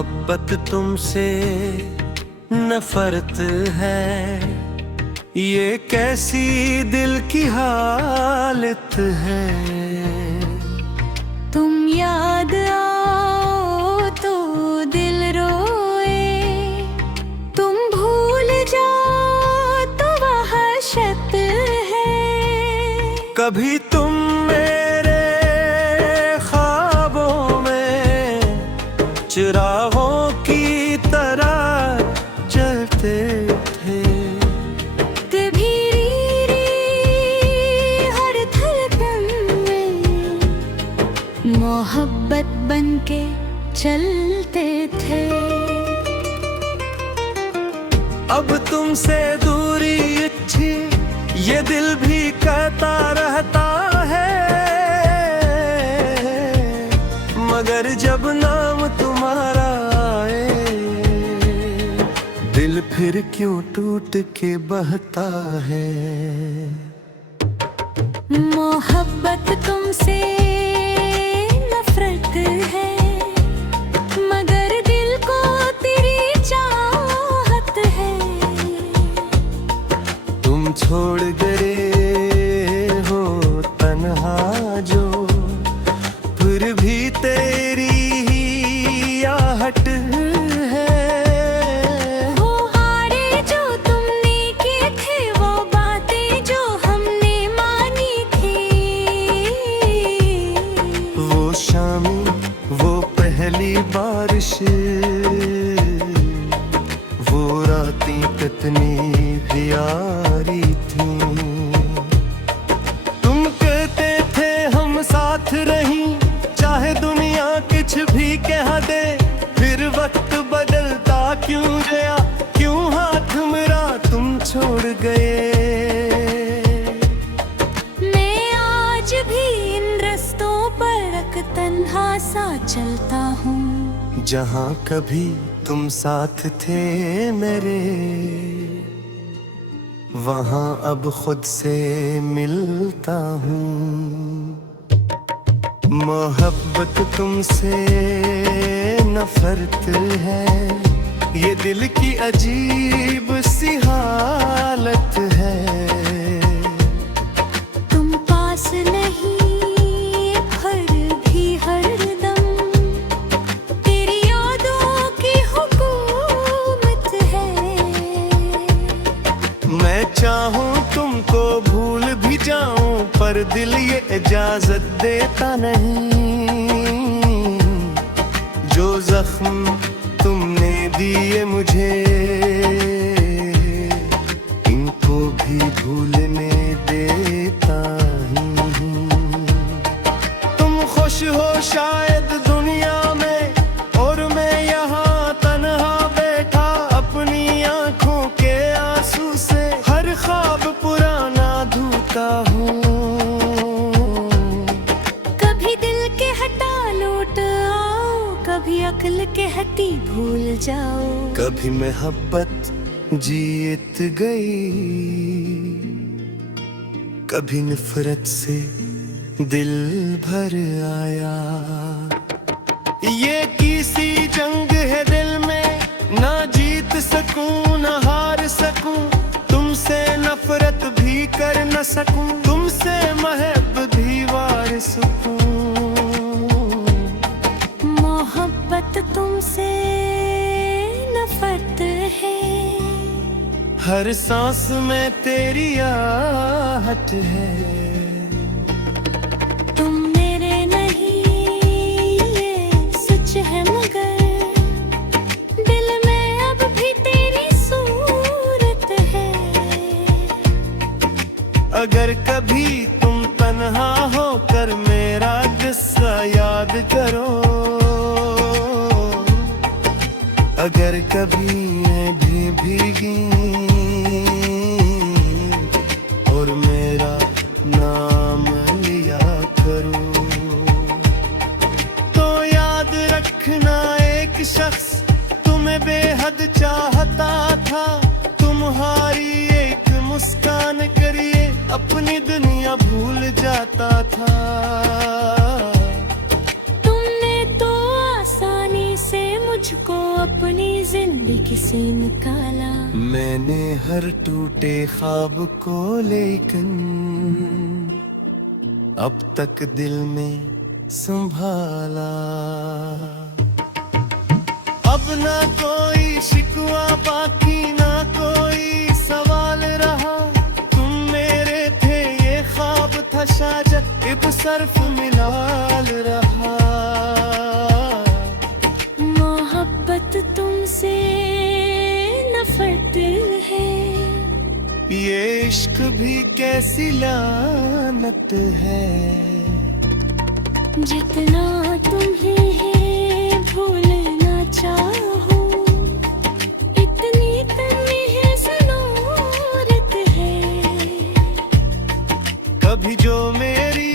मोहब्बत तुमसे नफरत है, ये कैसी दिल की हालत है। तुम याद आओ तो दिल रोए, तुम भूल जाओ तो वहशत है। कभी तुम मेरे ख्वाबों में चिरागों की तरह जलते थे, कभी री हर धड़कन में मोहब्बत बनके चलते थे। अब तुमसे दूरी अच्छी ये दिल भी कहता रहता है, मगर जब नाम तुम्हारा आए दिल फिर क्यों टूट के बहता है। मोहब्बत तुमसे नफरत है, मगर दिल को तेरी चाहत है। तुम छोड़ गए हो तन्हा जो, फिर भी तेरी ही आहट है। वो हारे जो तुमने किए थे, वो बातें जो हमने मानी थी। वो शाम वो पहली बारिश, वो रातें कितनी प्यारी थी। तुम कहते थे हम साथ रहीं, चाहे दुनिया कुछ भी कह दे, फिर वक्त बदलता क्यों गया, क्यों हाथ मेरा तुम छोड़ गए। मैं आज भी इन रस्तों पर तन्हा सा चलता हूँ, जहाँ कभी तुम साथ थे मेरे, वहाँ अब खुद से मिलता हूँ। मोहब्बत तुमसे नफरत है, ये दिल की अजीब सी हालत है। तुम पास नहीं फिर भी हरदम तेरी यादों की हुकूमत है। मैं चाहूँ तुमको भूल भी जाऊं, पर दिल ये इजाजत देता नहीं। जो जख्म तुमने दिए मुझे, इनको भी भूलने देता नहीं। तुम खुश हो शायद दुनिया में, और मैं यहाँ तन्हा बैठा, अपनी आंखों के आंसू से हर ख्वाब पुराना धोता हूँ। कभी दिल के हटा लौट आओ, कभी अक्ल के हटी भूल जाओ। कभी मोहब्बत जीत गई, कभी नफरत से दिल भर आया। ये किसी जंग है दिल में, ना जीत सकूं ना हार सकूं, तुमसे नफरत भी कर न सकूं, तुमसे महब भी वार सकूं। मोहब्बत तुमसे नफरत है, हर सांस में तेरी आहट है। तुम मेरे नहीं ये सच है, मगर दिल में अब भी तेरी सूरत है। अगर कभी तुम तन्हा होकर मेरा किस्सा याद करो, अगर कभी मैं भी भीगी और मेरा नाम लिया करो, तो याद रखना एक शख्स तुम्हें बेहद चाहता था। तुम्हारी एक मुस्कान करिए अपनी दुनिया भूल जाता था। तुमने तो आसानी से मुझको से निकाला। मैंने हर टूटे ख्वाब को लेकिन अब तक दिल में संभाला। अब ना कोई शिकवा बाकी ना कोई सवाल रहा। तुम मेरे थे ये ख्वाब था शाजत इब सर्फ मिलाल रहा। मोहब्बत तुमसे नफरत है, ये इश्क भी कैसी लानत है। जितना तुम्हें है भूलना चाहो, इतनी तन्ही ज़रूरत है। कभी जो मेरी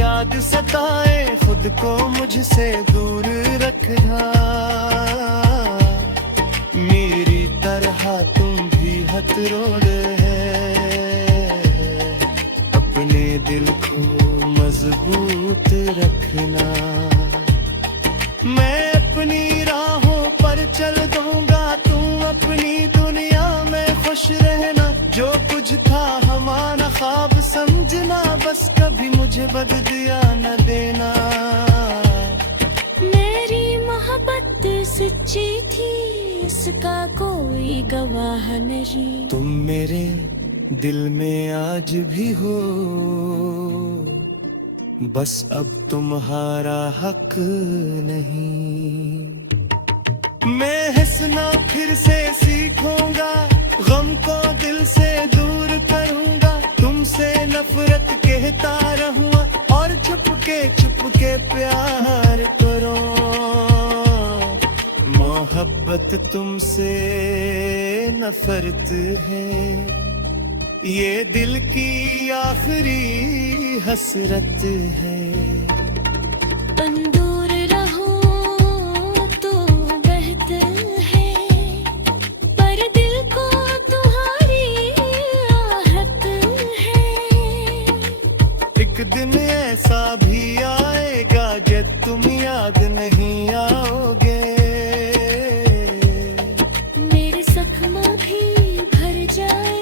याद सताए खुद को मुझसे दूर रखना। मेरी तरह तुम भी हथरोड़ है, अपने दिल को मजबूत रखना। मैं अपनी राहों पर चल दूंगा, तुम अपनी दुनिया में खुश रहना। जो कुछ था हमारा ख्वाब समझना, बस कभी मुझे बददिया न देना। मेरी मोहब्बत सच्ची थी, इसका कोई गवाह नहीं। तुम मेरे दिल में आज भी हो, बस अब तुम्हारा हक नहीं। मैं हंसना फिर से सीखूंगा, गम को दिल से दूर करूंगा। तुमसे नफरत कहता रहूंगा और चुपके प्यार करो। मोहब्बत तुमसे नफरत है, ये दिल की आखिरी हसरत है। दूर रहो तो बेहतर है, पर दिल को तुम्हारी आहत है। एक दिन ऐसा भी आएगा जब तुम याद नहीं आओगे। मेरे जख्म भी भर जाए।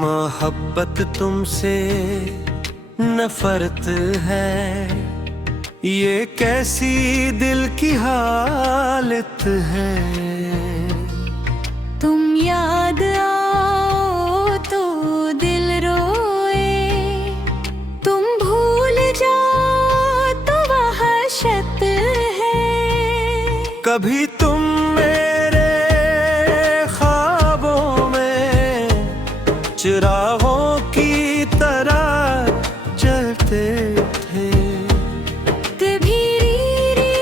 मोहब्बत तुमसे नफरत है, ये कैसी दिल की हालत है। तुम याद आओ तो दिल रोए, तुम भूल जाओ तो वहशत है। कभी तुम मेरे ख्वाबों में चिरागों की तरह जलते थे। कभी री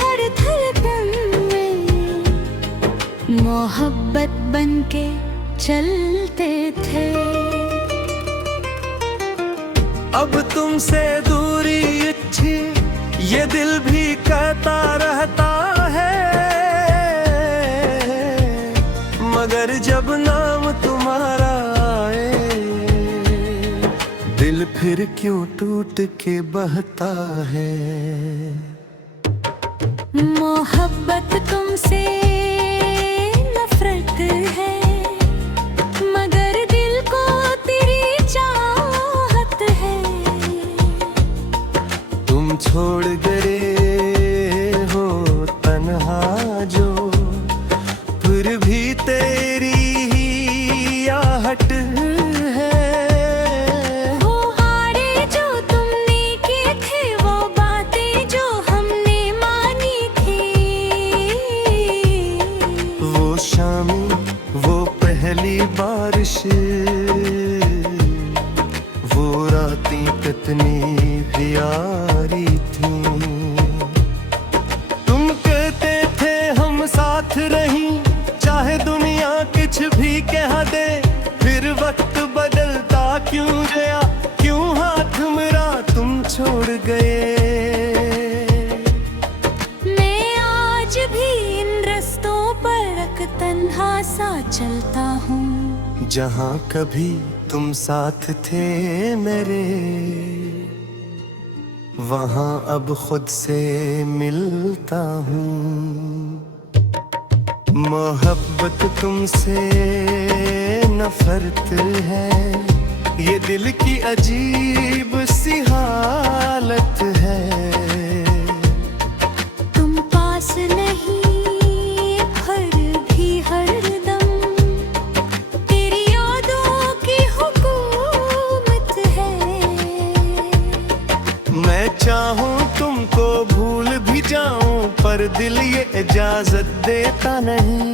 हर धड़कन में मोहब्बत बनके चलते थे। अब तुमसे दूरी अच्छी ये दिल भी कहता रहता है, मगर जब नाम तुम्हारा आए दिल फिर क्यों टूट के बहता है। मोहब्बत तुमसे नफरत है, मगर दिल को तेरी चाहत है। तुम छोड़ गए हो तन्हा जो, फिर भी तेरी ही आहट है। वो हारे जो तुमने की थे, वो बातें जो हमने मानी थी। वो शाम वो पहली बारिश, वो रातें कितनी प्यारी थी। तुम कहते थे हम साथ रहीं, चाहे दुनिया कुछ भी कह दे। फिर वक्त बदलता क्यों गए। मैं आज भी इन रस्तों पर तन्हा सा चलता हूँ, जहाँ कभी तुम साथ थे मेरे, वहाँ अब खुद से मिलता हूँ। मोहब्बत तुमसे नफरत है, ये दिल की अजीब सी हालत है। तुम पास नहीं फिर भी हरदम तेरी यादों की हुकूमत है। मैं चाहूँ तुमको भूल भी जाऊं, पर दिल ये इजाजत देता नहीं।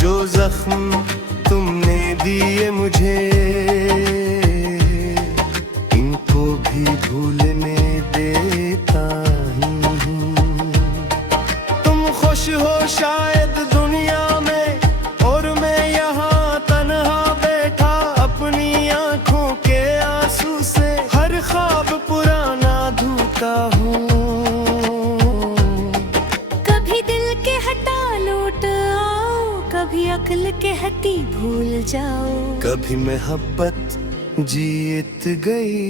जो जख्म तुमने दिए मुझे, इनको भी भूलने देता नहीं। तुम खुश हो शायद दुनिया में, और मैं यहाँ तन्हा बैठा अपनी आंखों के आंसू से हर ख्वाब पुराना धोता हूँ। कभी दिल के हटा लौट आओ, कभी अक्ल के हटी भूल जाओ। कभी मोहब्बत जीत गई,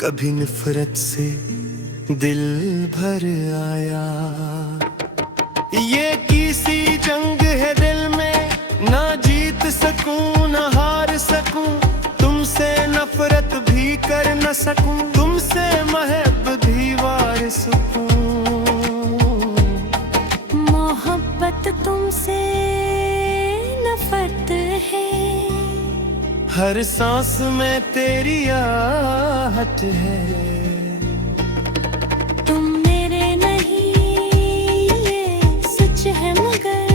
कभी नफरत से दिल भर आया। ये किसी जंग है दिल में, ना जीत सकूं ना हार सकूं। तुमसे नफरत भी कर न सकूं, तुमसे महब भी वार सकूं। मोहब्बत तुमसे नफरत है, हर सांस में तेरी आहट है। तुम मेरे नहीं ये सच है, मगर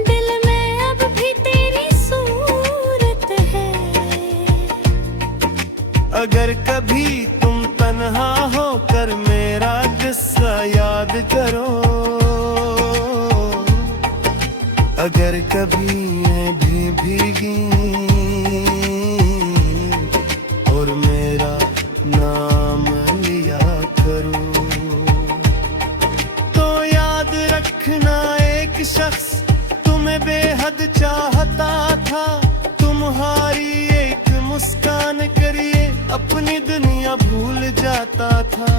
दिल में अब भी तेरी सूरत है। अगर कभी तुम तन्हा होकर मेरा किस्सा याद करो, अगर कभी मैं भी भीगी और मेरा नाम लिया करो, तो याद रखना एक शख्स तुम्हें बेहद चाहता था। तुम्हारी एक मुस्कान करिए अपनी दुनिया भूल जाता था।